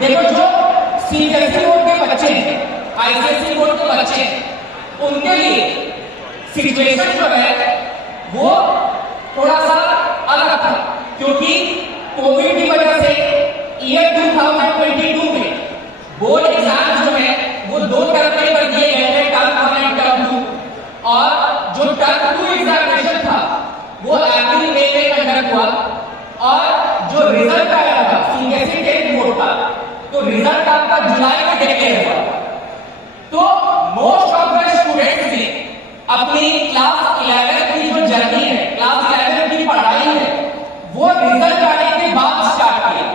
देखो जो CBSE board के बच्चे हैं, आईसीएसई बोर्ड के बच्चे हैं, उनके लिए सिचुएशन जो है वो थोड़ा सा अलग था, क्योंकि कोविड की वजह से ईयर 2022 में बोर्ड एग्जाम जो है वो 2 टर्म में कर दिए गए थे, टर्म 1 और टर्म 2, और जो टर्म 2 एग्जामिनेशन था वो अप्रैल में कंडक्ट हुआ, और जो रिजल्ट आया था सीबीएसई टेस्ट बोर्ड का, तो रिजल्ट आपका जुलाई में डिक्लेयर हुआ। तो मोस्ट ऑफ द स्टूडेंट्स ने अपनी क्लास 11 की जो जर्नी है, क्लास 11 की पढ़ाई है, वो रिजल्ट आने के बाद स्टार्ट किया,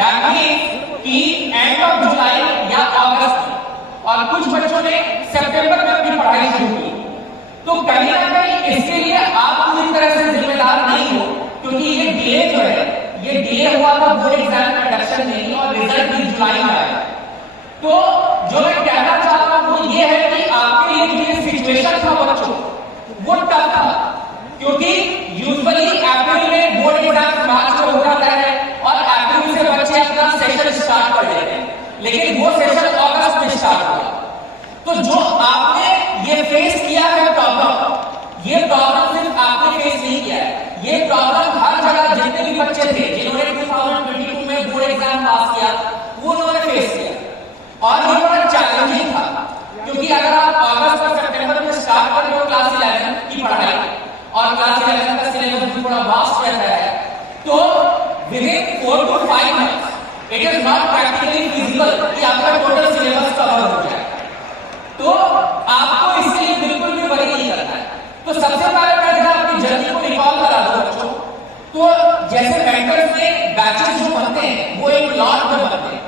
दैट मींस कि एंड ऑफ जुलाई या अगस्त, और कुछ बच्चों ने सितंबर में अपनी पढ़ाई शुरू की। तो कहीं ना कहीं इसके लिए आप पूरी तरह से जिम्मेदार नहीं हो, क्योंकि ये डिले जो है ये डिले हुआ था बोर्ड एग्जाम कंडक्शन में, और रिजल्ट भी जुलाई में आया। तो जो मैं कहना चाहता हूं वो ये है कि आपके लिए जो सिचुएशन था बच्चों वो टफ था, क्योंकि यूजुअली अप्रैल में बोर्ड एग्जाम मार्च में हो जाता है और अप्रैल से बच्चे अपना सेशन स्टार्ट कर देते हैं, लेकिन वो सेशन अगस्त में स्टार्ट हुआ। तो जो आपने ये फेस किया है प्रॉब्लम, ये प्रॉब्लम सिर्फ आपने फेस नहीं किया है, ये प्रॉब्लम हर जगह जितने भी बच्चे थे जिन्होंने 2022 में बोर्ड एग्जाम पास किया वो उन्होंने फेस किया, और ये बड़ा चैलेंजिंग था, क्योंकि अगर आप अगस्त और सितंबर में स्टार्ट कर रहे हो क्लास 11 की पढ़ाई, और क्लास 11 का सिलेबस भी थोड़ा वास्ट रहता है, तो with in 4 to 5 months it is not practically feasible कि आपका टोटल सिलेबस कवर हो जाए। तो आपको इसके लिए बिल्कुल भी वरी नहीं करना है। तो सबसे पहले मैं जरा अपनी जर्नी को रिकॉल करा दूं बच्चों, तो जैसे मेंटर्स में बैचेस जो बनते हैं वो एक लॉट में बनते हैं,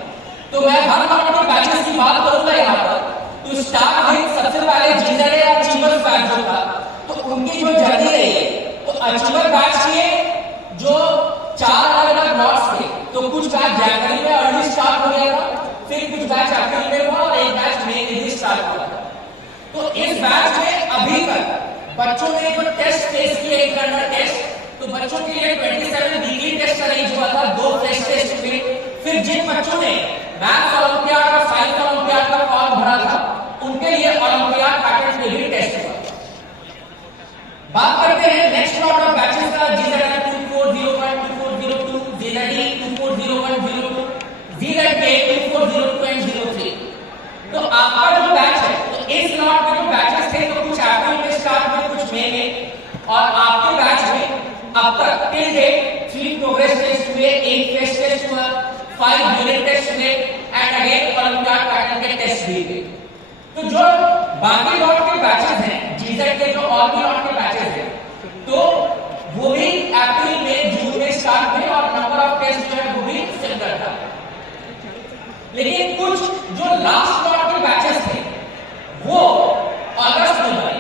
तो मैं हर लॉट के बैचेस की बात करूंगा यहाँ पर। तो स्टार्ट में सबसे पहले जीजर या अचीवर्स बैच जो था, तो उनकी जो जर्नी रही है, तो अचीवर बैच के जो 4 अलग-अलग लॉट्स थे, तो कुछ बैच जनवरी में अर्ली स्टार्ट हो गया था, फिर कुछ बैच अप्रैल में हुआ, और एक बैच मई में भी स्टार्ट हुआ था। तो इस बैच में अभी तक बच्चों ने जो टेस्ट फेस किए, इंटरनल टेस्ट, तो बच्चों के लिए 27 वीकली टेस्ट अरेंज हुआ था, 2 फ्रेश टेस्ट हुए। फिर जिन बच्चों ने मैथ्स ओलंपियाड और साइंस ओलंपियाड का फॉर्म भरा था, उनके लिए ओलंपियाड पैटर्न के लिए टेस्ट हुआ। बात करते हैं नेक्स्ट लॉट ऑफ बैचेस का, जीजेड 2401, 2402, जीजेडी 240102, जीजेड 2402 एंड 03। तो आपका जो बैच है, तो इस लॉट में जो बैचेस थे, तो कुछ अप्रैल में स्टार्ट हुए, कुछ मई में, और आपके बैच में अब तक टिल डेट 3 प्रोग्रेस टेस्ट हुए, 1 फ्रेश टेस्ट हुआ, 5 यूनिट टेस्ट हुए, एंड अगेन ओलंपियाड पैटर्न के टेस्ट दिए गए। तो जो बाकी लॉट के बैचेस हैं, जीजेड के जो और भी लॉट के बैचेस हैं, तो वो भी अप्रैल में जून में स्टार्ट हुए, और नंबर ऑफ टेस्ट जो है वो भी सिमिलर था। लेकिन कुछ जो लास्ट लॉट के बैचेस थे वो अगस्त में बने,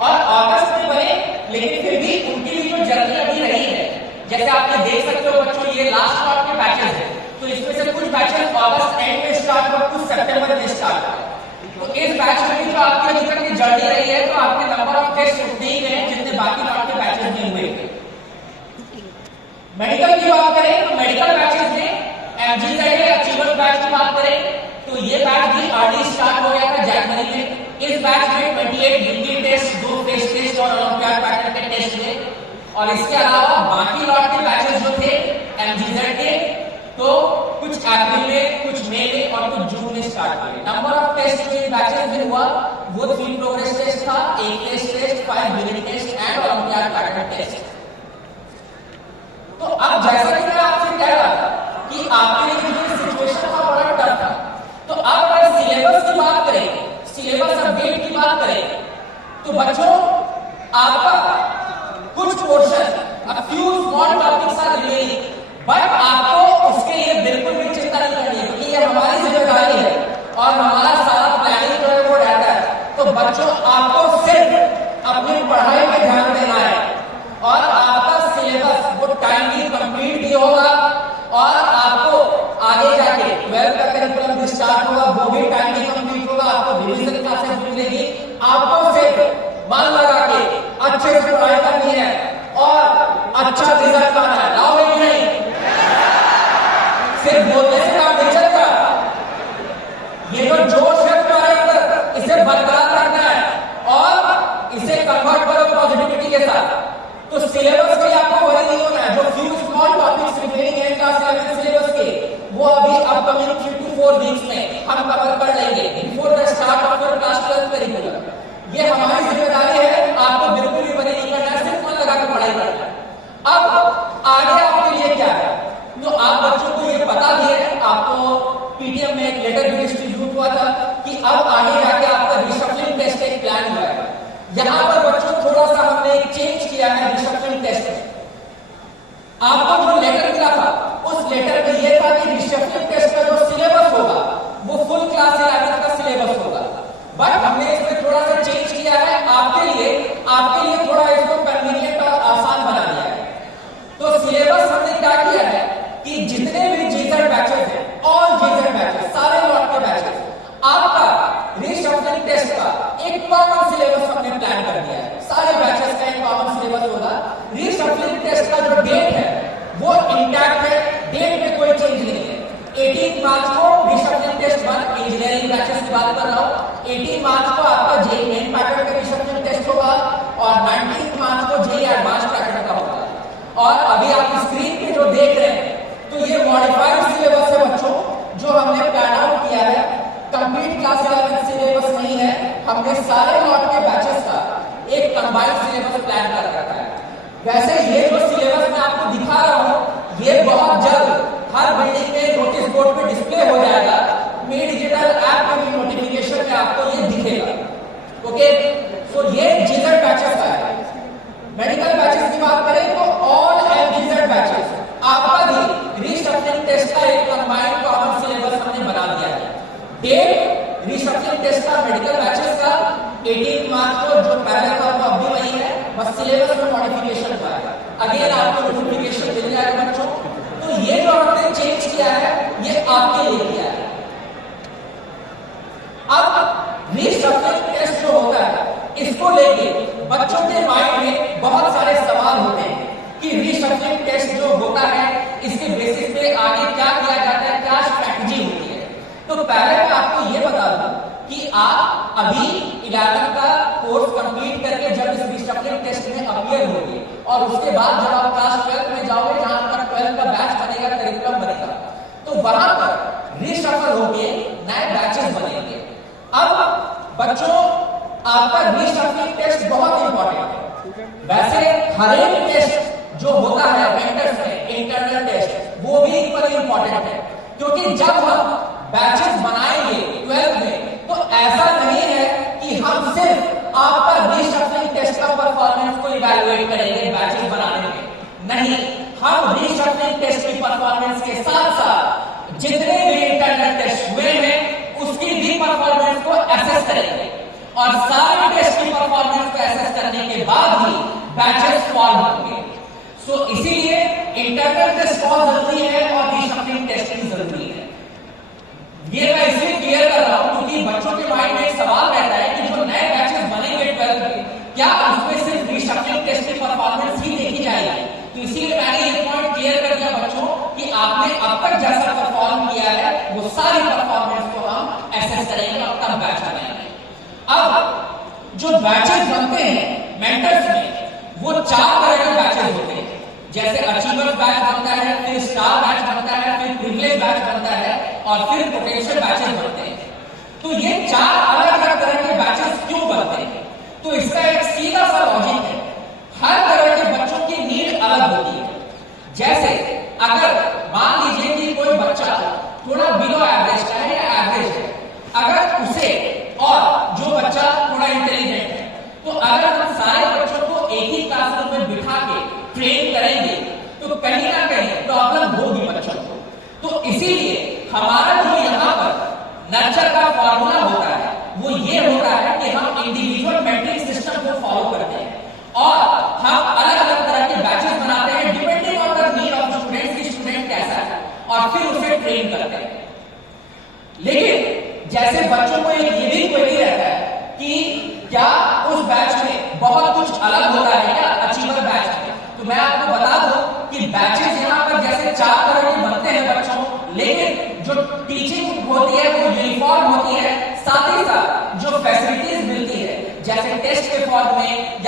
और अगस्त में बने, लेकिन फिर भी उनकी भी जो जर्नी अभी रही है, जैसे आप ये देख सकते हो बच्चों, ये लास्ट लॉट के बैचेस हैं, तो इसमें से कुछ बैचेस अगस्त एंड में स्टार्ट हुआ, कुछ सितंबर में स्टार्ट हुआ। तो इस बैच में भी जो आपकी अभी तक की जर्नी रही है, तो आपके नंबर ऑफ टेस्ट उतने ही हैं जितने बाकी लॉट के बैचेस में हुए थे। मेडिकल की बात करें तो मेडिकल बैचेस में एमजीजेड अचीवर्स बैच की बात करें तो ये बैच भी अर्ली स्टार्ट हो गया था जनवरी में। इस बैच में 28 यूनिट टेस्ट, 2 फेस टेस्ट और ओलंपियाड पैटर्न के टेस्ट हुए, और इसके अलावा बाकी लॉट के बैचेस जो थे एमजीजेड के, तो कुछ अप्रैल में, कुछ मई में और कुछ जून में स्टार्ट हुए। नंबर ऑफ टेस्ट जो बैचेस में हुआ वो 3 प्रोग्रेस टेस्ट था, 1 test test, 5 unit test and olympiad pattern test. तो अब जैसा कि मैं आपसे कह रहा था कि आपके लिए जो सिचुएशन था बड़ा टफ था, तो अब अगर सिलेबस की बात करें, सिलेबस अपडेट की बात करें, तो बच्चों आपका कुछ portion, a few small topics are remaining, but आपको उसके लिए बिल्कुल भी चिंता नहीं करनी है, क्योंकि ये हमारी जिम्मेदारी है और हमारा सारा प्लानिंग जो है वो रहता है। तो बच्चों आपको सिर्फ अपनी पढ़ाई पे ध्यान देना है, और जो जोश है तुम्हारे अंदर, इसे बरकरार रखना है और इसे कन्वर्ट करो पॉजिटिविटी के साथ। तो सिलेबस के लिए आपको वरी नहीं होना है। जो फ्यू स्मॉल टॉपिक्स रिमेनिंग है क्लास 11 सिलेबस के, वो अभी अपकमिंग 3 to 4 वीक्स में हम कवर कर लेंगे before the start of your class 12 curriculum. ये हमारी जिम्मेदारी है, आपको बिल्कुल भी वरी नहीं करना है, सिर्फ मन लगा के पढ़ाई करना है। अब आगे आपके लिए क्या है, तो आप बच्चों को ये बता दिए, आपको पीटीएम में एक लेटर भी डिस्ट्रीब्यूट हुआ था कि अब आगे जाके आपका रिशफलिंग टेस्ट एक प्लान हुआ है। यहां पर बच्चों थोड़ा सा हमने एक चेंज किया है रिशफलिंग टेस्ट में। आपको जो लेटर मिला था उस लेटर में यह था कि रिशफलिंग टेस्ट का जो सिलेबस होगा वो फुल क्लास 11 का सिलेबस होगा, बट हमने इसमें थोड़ा सा चेंज किया है आपके लिए थोड़ा इसको कन्वीनियंट और आसान बना दिया है। तो सिलेबस हमने क्या किया है कि जितने भी जीजेड बैचेस हैं, ऑल जीजेड बैचेस, सारे लॉट के बैचेस, आपका रिशफलिंग टेस्ट का एक कॉमन सिलेबस हमने प्लान कर दिया है। सारे बैचेस का एक कॉमन सिलेबस होगा। रिशफलिंग टेस्ट का जो डेट है वो इंटैक्ट है, डेट में कोई चेंज नहीं है। 18 मार्च को रिशफलिंग टेस्ट 1 इंजीनियरिंग बैचेस की बात कर रहा हूं। 18 मार्च को आपका जेईई मेन पैटर्न का रिशफलिंग टेस्ट होगा और 19 मार्च को जेईई एडवांस पैटर्न का होगा। और अभी आप स्क्रीन पे जो देख रहे हैं तो ये मॉडिफाइड सिलेबस है बच्चों, जो हमने प्लान आउट किया है। कंप्लीट क्लास 11 सिलेबस नहीं है, हमने सारे लॉट के बैचेस का एक कंबाइंड सिलेबस प्लान कर रखा है। वैसे ये जो सिलेबस मैं आपको दिखा रहा हूं ये बहुत जल्द हर बिल्डिंग में नोटिस बोर्ड पे डिस्प्ले हो जाएगा। मी डिजिटल ऐप में भी नोटिफिकेशन में आपको ये दिखेगा। ओके, सो ये जीजेड बैचेस का है। मेडिकल बैचेस की बात करें तो ऑल एमजीजेड बैचेस आपका भी रिशफलिंग टेस्ट का एक कंबाइंड कॉमन सिलेबस हमने बना दिया है। डेट रिशफलिंग टेस्ट का मेडिकल बैचेस का 18 मार्च को जो पहले था वो अब भी वही है, बस सिलेबस में मॉडिफिकेशन हुआ है। अगेन आपको नोटिफिकेशन मिल जाएगा बच्चों। तो ये जो हमने चेंज किया है ये आपके लिए किया है। अब रिशफलिंग टेस्ट जो होता है इसको लेके बच्चों के माइंड में बहुत सारे सवाल होते हैं कि रिशफलिंग टेस्ट जो होता है इसके बेसिस पे आगे क्या किया जाता है, क्या स्ट्रैटेजी होती है। तो पहले मैं आपको ये बता दूं कि आप अभी 11 का कोर्स कंप्लीट करके जब इस रिशफलिंग टेस्ट में अपीयर होंगे और उसके बाद जब आप क्लास 12 में जाओगे जहां पर 12 का बैच बनेगा, करिकुलम बनेगा, तो वहां पर रिशफल होके नए बैचेस बनेंगे। अब बच्चों आपका रिशफलिंग टेस्ट बहुत इंपॉर्टेंट है। वैसे हर एक टेस्ट जो होता है एंट्रेंस में, इंटरनल टेस्ट, वो भी इक्वली इंपॉर्टेंट है, क्योंकि जब हम बैचेस बनाएंगे 12 में तो ऐसा नहीं है कि हम सिर्फ आपका रिशफलिंग टेस्ट का परफॉर्मेंस को इवैल्यूएट करेंगे बैचेस बनाने में। नहीं, हम रिशफलिंग टेस्ट की परफॉर्मेंस के साथ साथ जितने भी इंटरनल टेस्ट हुए हैं उसकी भी परफॉर्मेंस को एसेस करेंगे और सारे टेस्ट की परफॉर्मेंस को एसेस करने के बाद ही बैचेस फॉर्म होंगे। सो इसीलिए इंटरनल टेस्ट बहुत जरूरी है और रिशफलिंग टेस्ट भी जरूरी है। ये मैं इसलिए क्लियर कर रहा हूं क्योंकि बच्चों के माइंड में एक सवाल रहता है कि जो नए बैचेस बनेंगे 12 के, क्या उसमें सिर्फ रिशफलिंग टेस्ट की परफॉर्मेंस ही देखी जाएगी। तो इसीलिए मैंने ये पॉइंट क्लियर कर दिया बच्चों कि आपने अब तक जैसा परफॉर्म किया है वो सारी परफॉर्मेंस को हम एसेस करेंगे और तब बैच बनाएंगे। अब जो बैचेस बनते हैं मेंटर्स में वो 4 तरह के बैचेस होते हैं। जैसे अचीवर्स बैच बनता है, फिर स्टार बैच बनता है, फिर प्रिविलेज बैच बनता है और फिर पोटेंशियल बैचेस बनते हैं। तो ये 4 अलग अलग तरह के बैचेस क्यों बनते हैं? तो इसका एक सीधा सा लॉजिक है। हर तरह के बच्चों की नीड अलग होती है। जैसे अगर मान लीजिए कि कोई बच्चा थोड़ा बिलो एवरेज का है या एवरेज है, अगर उसे और जो बच्चा थोड़ा इंटेलिजेंट है, तो अगर हम सारे बच्चों को एक ही क्लासरूम में बिठा के ट्रेन करेंगे तो कहीं ना कहीं प्रॉब्लम होगी बच्चों को। तो इसीलिए हमारा जो यहाँ पर नर्चर का फॉर्मूला होता है वो ये होता है कि हम इंडिविजुअल मेंटरिंग सिस्टम को फॉलो करते हैं और हम अलग अलग तरह के बैचेस बनाते हैं depending on the need of student की स्टूडेंट कैसा है और फिर उसे ट्रेन करते हैं। लेकिन जैसे बच्चों को एक ये भी क्वेरी रहता है कि क्या उस बैच में बहुत कुछ अलग होता है क्या अचीवर बैच में? तो मैं आपको बता दूं कि बैचेस यहाँ पर जैसे 4 तरह के बनते हैं बच्चों, लेकिन जो टीचिंग होती है वो यूनिफॉर्म होती है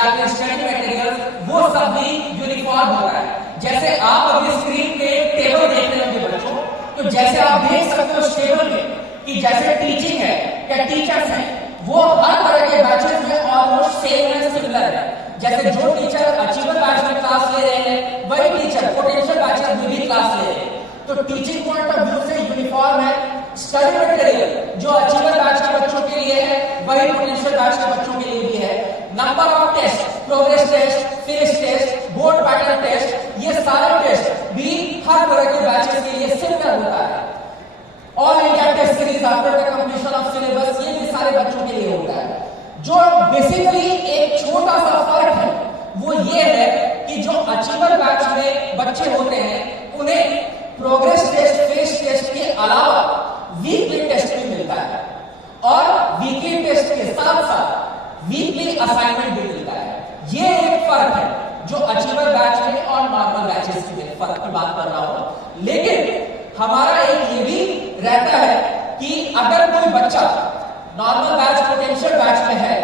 या फिर स्टडी मटेरियल, वो सब भी यूनिफॉर्म होता है। जैसे आप अभी स्क्रीन पे टेबल देख रहे होंगे बच्चों, तो जैसे आप देख सकते हो उस टेबल में कि जैसे टीचिंग है या टीचर्स हैं, वो हर तरह के बैचेस में ऑलमोस्ट सेम एंड सिमिलर है। जैसे जो टीचर अचीवर बैच में क्लास ले रहे हैं, वही टीचर पोटेंशियल बैचेस में भी क्लास ले रहे हैं। तो टीचिंग पॉइंट ऑफ व्यू से यूनिफॉर्म है। स्टडी मटेरियल जो अचीवर बैच के बच्चों के लिए है, वही पोटेंशियल बैच के बच्चों के लिए भी है। Number of test, progress test, finish test, board pattern test, ये सारे टेस्ट भी हर तरह के बैचेस के लिए सिमिलर होता है। All India test series after the completion of syllabus, ये भी सारे बच्चों के लिए होता है। जो बेसिकली एक छोटा सा फर्क है वो ये है कि जो अचीवर बैच में बच्चे होते हैं, उन्हें प्रोग्रेस टेस्ट, फिनिश टेस्ट के अलावा वीकली टेस्ट भी मिलता है और वीकली टेस्ट के साथ साथ वीकली असाइनमेंट भी मिलता है। ये एक फर्क है जो अचीवर बैच में और नॉर्मल बैचेस में फर्क की बात कर रहा हूं। लेकिन हमारा एक ये भी रहता है कि अगर कोई बच्चा नॉर्मल बैच, पोटेंशियल बैच में है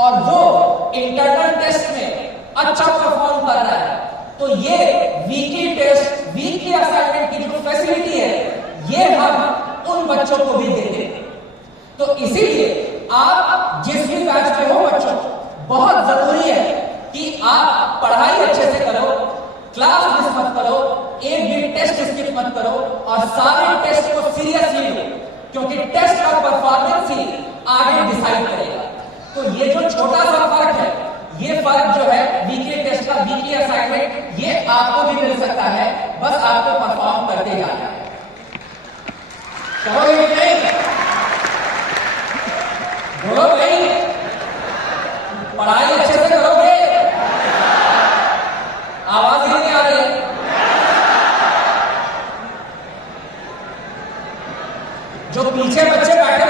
और वो इंटरनल टेस्ट में अच्छा परफॉर्म कर रहा है, तो ये वीकली टेस्ट, वीकली असाइनमेंट की जो फैसिलिटी है, ये हम उन बच्चों को भी देते हैं। तो इसीलिए आप जिस भी बैच में हो बच्चों, बहुत जरूरी है कि आप पढ़ाई अच्छे से करो, क्लास मिस मत करो, एक भी टेस्ट स्किप मत करो और सारे टेस्ट को सीरियसली लो, क्योंकि टेस्ट का परफॉर्मेंस ही आगे डिसाइड करेगा। तो ये जो छोटा सा फर्क है, ये फर्क जो है वीकली टेस्ट का, वीकली असाइनमेंट, ये आपको भी मिल सकता है, बस आपको परफॉर्म करते जाना है। करोगे नहीं? बोलो भाई, पढ़ाई अच्छे से करोगे? आवाज ही नहीं आ रही। जो पीछे बच्चे बैठे